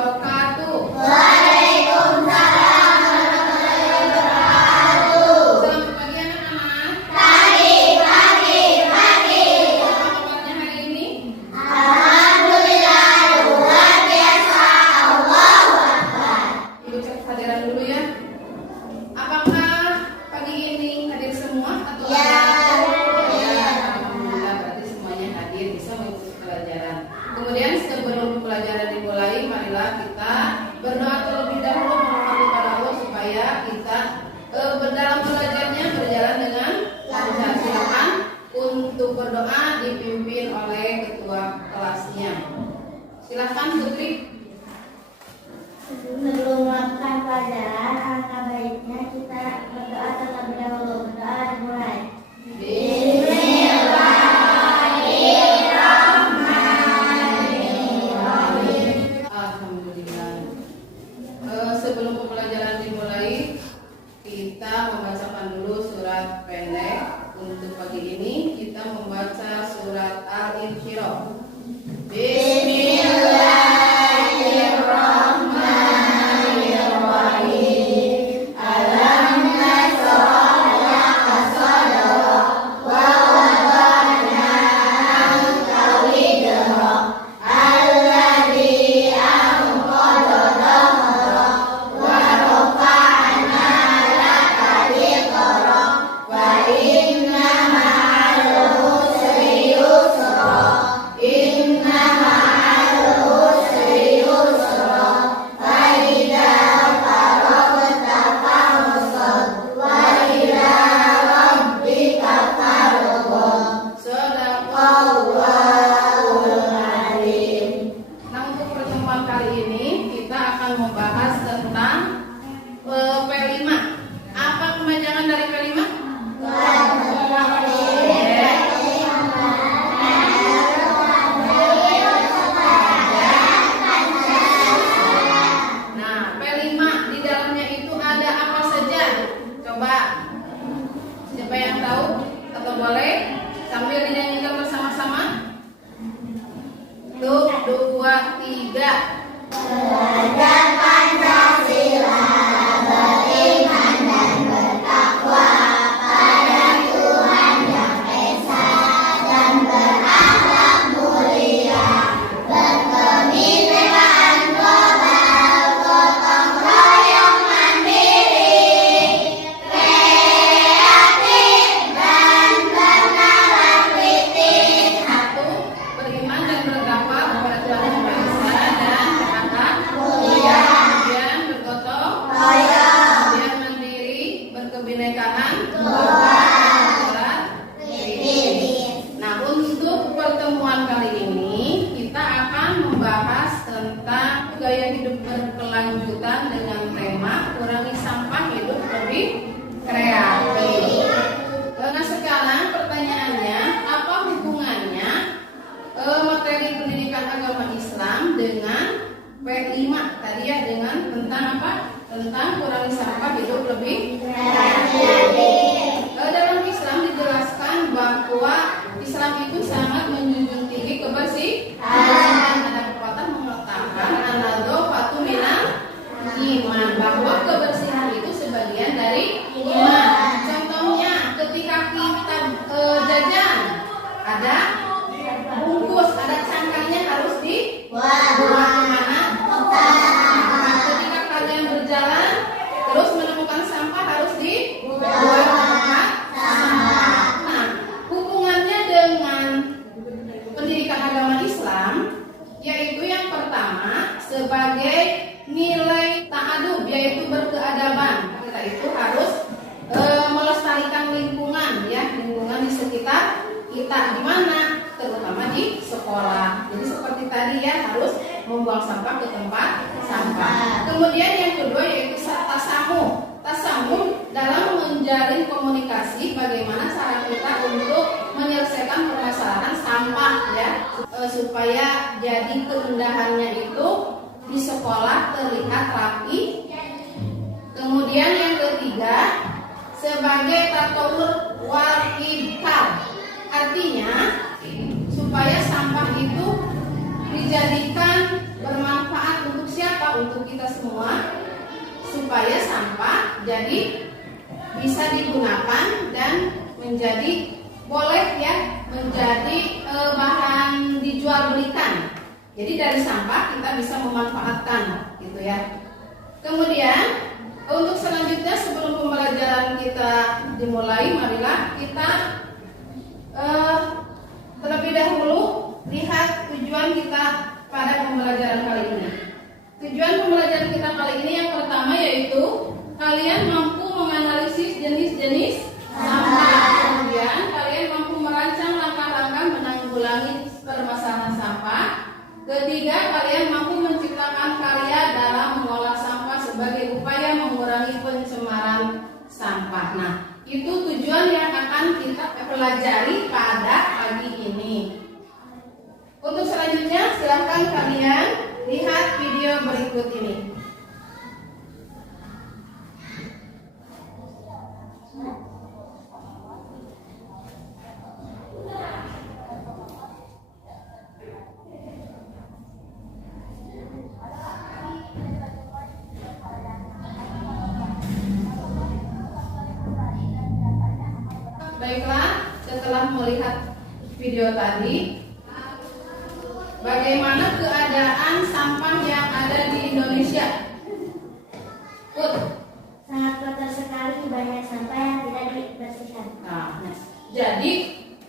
wabarakatuh. Waalaikumsalam warahmatullahi wabarakatuh. Selamat pagi anak-anak. Pagi. Apa kabarnya hari ini? Alhamdulillah luar biasa. Allahu Akbar. Ibu cek kehadiran dulu ya. Apakah pagi ini hadir semua atau Ya. Ya, alhamdulillah berarti semuanya hadir bisa mengikuti pelajaran. Kemudian sebelum pelajaran dimulai, marilah kita berdoa terlebih dahulu memohon kepada Allah supaya kita dalam belajarnya berjalan dengan lancar. Silakan untuk berdoa dipimpin oleh ketua kelasnya. Silakan Putri. Sebelum melakukan pelajaran, alangkah baiknya kita berdoa terlebih dahulu. Berdoa dimulai. Alhamdulillah. Sebelum pembelajaran dimulai, kita membacakan dulu surat pendek. Untuk pagi ini kita membaca surat Al-Insyirah. Bismillahirrahmanirrahim. Alam nashrah laka sadrak wa wada'na anka wizrak alladzi anqadha dhahrak wa rafa'na laka dhikrak wa inna ma'al usri yusra inna ma'al usri yusra fa idza faragta fansab wa ila rabbika farghab. Shadaqallahul alim. Nah, untuk pertemuan kali ini kita akan membahas tentang P5. Apa kepanjangan dari P5? Nah, P5 di dalamnya itu ada apa saja? Coba siapa yang tahu atau boleh sambil dinyanyikan bersama-sama? Tuh, 2, 3. Belajar Pancasila, beriman dan bertakwa pada Tuhan Yang Esa dan berakhlak mulia, berkemitraan global, gotong royong mandiri, kreatif dan bernalar kritis. Satu, beriman dan bertakwa kepada Tuhan Yang Maha Esa dan berakhlak Mulia. kemudian bergotong Royong. kemudian mandiri, berkebinekaan Global. kritis. Nah, untuk pertemuan kali ini kita akan membahas tentang gaya hidup berkelanjutan dengan tema kurangi sampah, hidup lebih kreatif. Nah, sekarang pertanyaannya, apa hubungannya materi pendidikan agama Islam dengan P5 tadi ya, dengan tentang apa? Tentang kurangi sampah, hidup lebih dalam Islam dijelaskan bahwa Islam itu sangat menjunjung tinggi kebersihan. Ada pepatah mengatakan an-nadhafatu minal iman, bahwa kebersihan itu sebagian dari iman. Contohnya ketika kita jajan, ada bungkus, ada cangkangnya harus dibuang kemana? Ketika kalian berjalan terus menemukan sampah harus dibuang ke tempat sampah. Nah, hubungannya dengan pendidikan agama Islam yaitu yang pertama sebagai nilai ta'adub, yaitu berkeadaban. Kita itu harus melestarikan lingkungan ya, lingkungan di sekitar kita, di mana? Terutama di sekolah. Jadi seperti tadi ya, harus membuang sampah ke tempat sampah. Kemudian yang kedua yaitu tasamuh. Tasamuh dalam menjalin komunikasi, bagaimana cara kita untuk menyelesaikan permasalahan sampah ya, supaya jadi keindahannya itu di sekolah terlihat rapi. Kemudian yang ketiga sebagai tatawur wal ibkar, artinya supaya sampah itu dijadikan bermanfaat untuk siapa? sampah untuk kita semua supaya sampah jadi bisa digunakan dan menjadi boleh ya menjadi bahan dijual belikan. Jadi dari sampah kita bisa memanfaatkan gitu ya. Kemudian untuk selanjutnya sebelum pembelajaran kita dimulai, marilah kita terlebih dahulu lihat tujuan kita pada pembelajaran kali ini. Tujuan pembelajaran kita kali ini yang pertama yaitu kalian mampu menganalisis jenis-jenis sampah. Kemudian kalian mampu merancang langkah-langkah menanggulangi permasalahan sampah. Ketiga, kalian mampu menciptakan karya dalam mengolah sampah sebagai upaya mengurangi pencemaran sampah. Nah, itu tujuan yang akan kita pelajari pada pagi ini. Untuk selanjutnya, silakan kalian lihat video berikut ini. Baiklah, setelah melihat video tadi, bagaimana keadaan sampah yang ada di Indonesia? Put. Sangat kotor sekali, banyak sampah yang tidak dibersihkan. Nah, jadi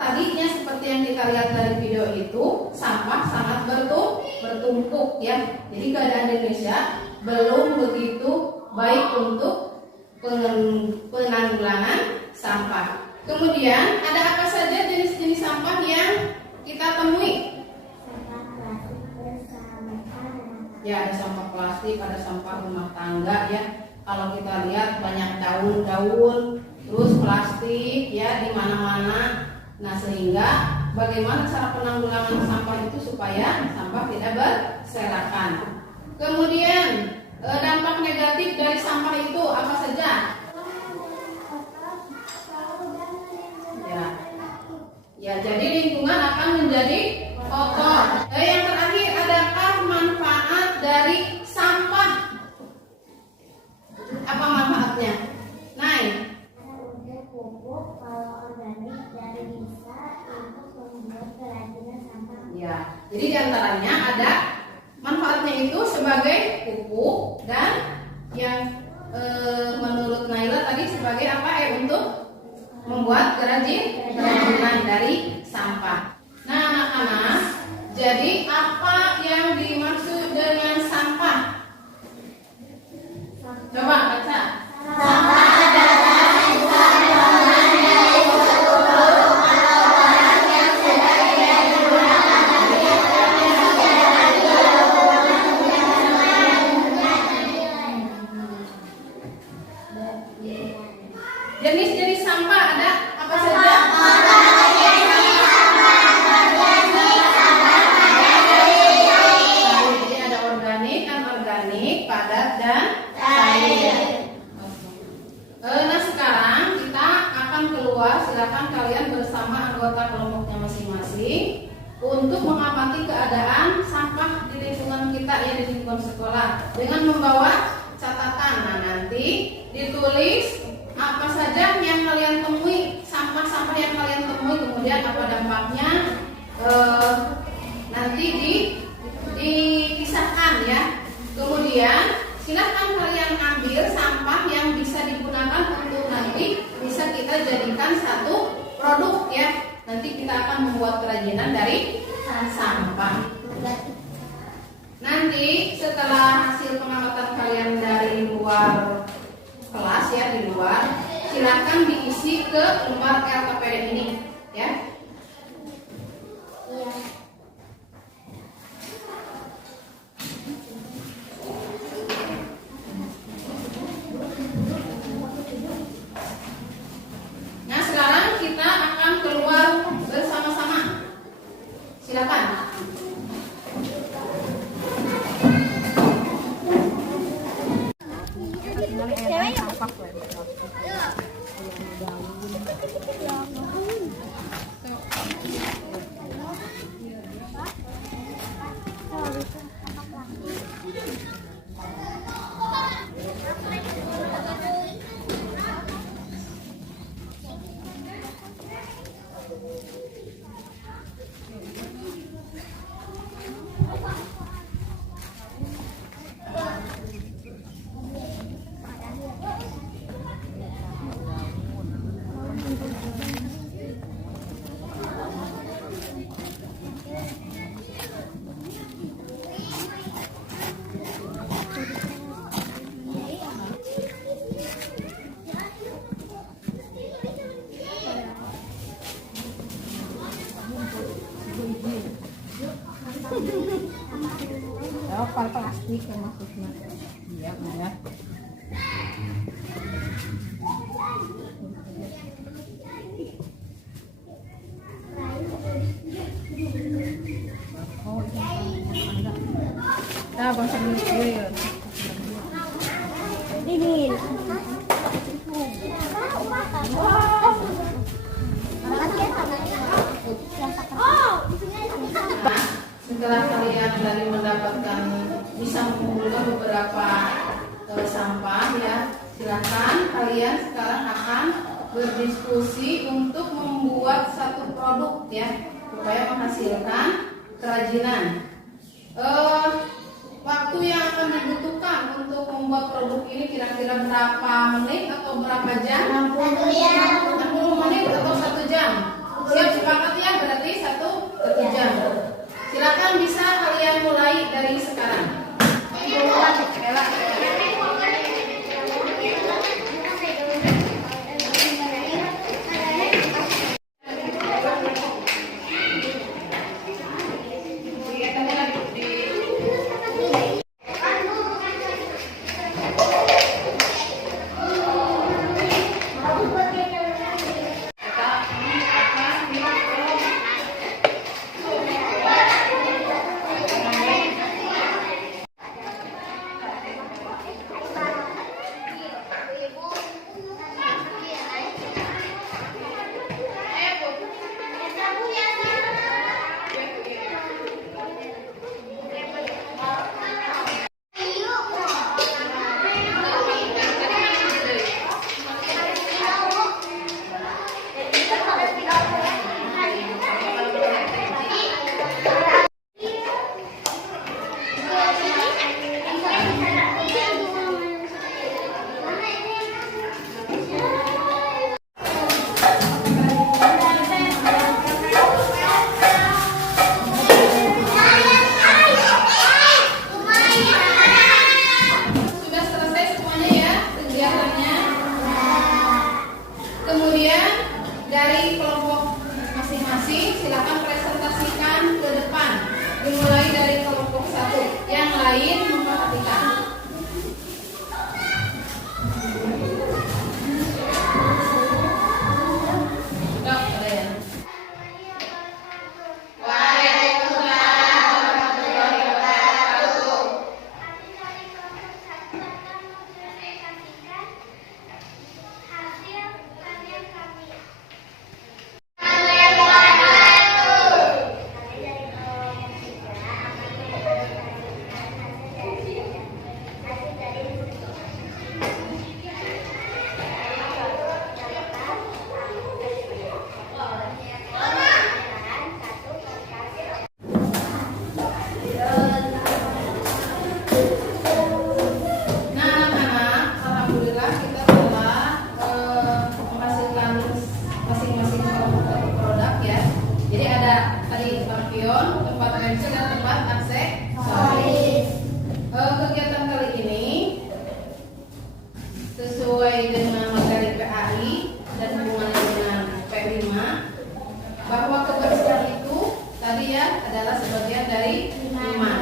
tadinya seperti yang kita lihat dari video itu, sampah sangat bertumpuk ya. Jadi keadaan Indonesia belum begitu baik untuk penanggulangan sampah. Kemudian ada apa saja jenis-jenis sampah yang kita temui? Sampah plastik bersama Ya, ada sampah plastik, ada sampah rumah tangga ya. Kalau kita lihat banyak daun-daun, terus plastik ya di mana-mana. Nah, sehingga bagaimana cara penanggulangan sampah itu supaya sampah tidak berserakan. Kemudian dampak negatif dari sampah itu apa saja? Ya, jadi lingkungan akan menjadi kotor. Yang terakhir, adakah manfaat dari sampah? Apa manfaatnya? Naik. Untuk pupuk kalau organik dan bisa untuk membuat kerajinan sampah. Ya, jadi diantaranya ada manfaatnya itu sebagai pupuk dan yang menurut Naila tadi sebagai apa untuk membuat kerajinan dari sampah. Nah, anak-anak, jadi apa yang dimaksud dengan sampah? Coba baca. Sampah adalah komponen dari suatu produk atau barang yang sudah tidak digunakan Jenis-jenis sampah ada apa saja? Jadi ada organik, anorganik, padat dan cair. Nah, sekarang kita akan keluar. Silakan kalian bersama anggota kelompoknya masing-masing untuk mengamati keadaan sampah di lingkungan kita ya, di lingkungan sekolah dengan membawa catatan. Nah, nanti ditulis apa saja yang kalian temui, sampah-sampah yang kalian temui, kemudian apa dampaknya, nanti dipisahkan ya. Kemudian silakan kalian ambil sampah yang bisa digunakan untuk nanti bisa kita jadikan satu produk ya. Nanti kita akan membuat kerajinan dari sampah. Nanti setelah hasil pengamatan kalian dari luar kelas ya, di luar, silakan diisi ke lembar LKPD ini ya. Iya. Nah, sekarang kita akan keluar bersama-sama. Silakan. opal plastik yang maksudnya. Iya, ya. Oh, iya. Nah, bang serius ya. Dingin. Setelah kalian dari mendapatkan bisa mengumpulkan beberapa sampah ya, silakan kalian sekarang akan berdiskusi untuk membuat satu produk ya, supaya menghasilkan kerajinan. Waktu yang akan dibutuhkan untuk membuat produk ini kira-kira berapa menit atau berapa jam? 60 menit atau 1 jam. Siap sepakat ya, berarti 1 jam. Silakan bisa kalian mulai dari sekarang. Kemudian dari kelompok masing-masing silakan presentasikan ke depan. Dimulai dari kelompok 1, yang lain memperhatikan. Tempat pensil dan tempat aksesoris. Kegiatan kali ini sesuai dengan materi PAI dan hubungannya dengan P5, bahwa kebersihan itu tadi ya adalah sebagian dari iman.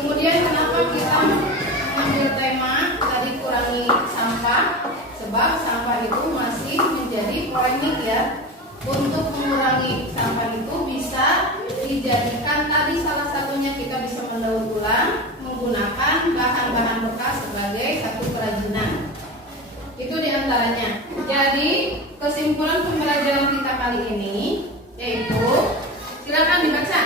Kemudian kenapa kita mengambil tema tadi kurangi sampah? Sebab sampah itu masih menjadi polemik ya. Untuk mengurangi sampah itu bisa dijadikan tadi salah satunya kita bisa mendaur ulang menggunakan bahan-bahan bekas sebagai satu kerajinan. Itu diantaranya. Jadi kesimpulan pembelajaran kita kali ini yaitu, silakan dibaca.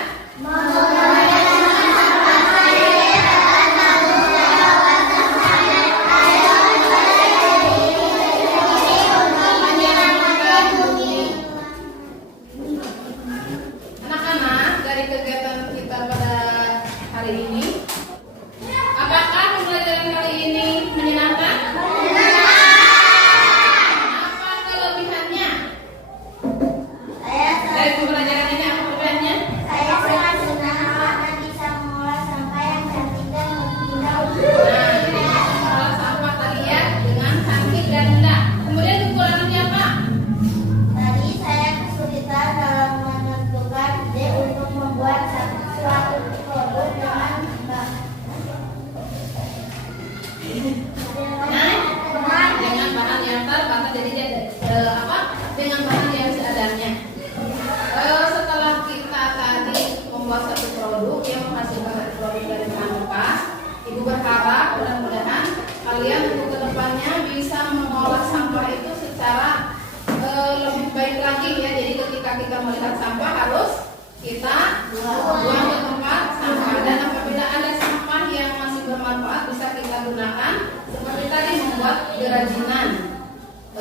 buang ke tempat sampah. Dan apabila ada sampah yang masih bermanfaat bisa kita gunakan seperti tadi membuat kerajinan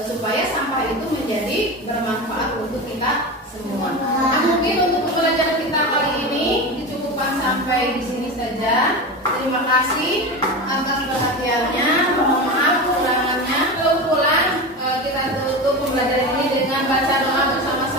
supaya sampah itu menjadi bermanfaat untuk kita semua. Nah, mungkin untuk pembelajaran kita kali ini dicukupkan sampai di sini saja. Terima kasih atas perhatiannya. Mohon maaf kekurangannya. Keunggulan kita tutup pembelajaran ini dengan baca doa bersama-sama.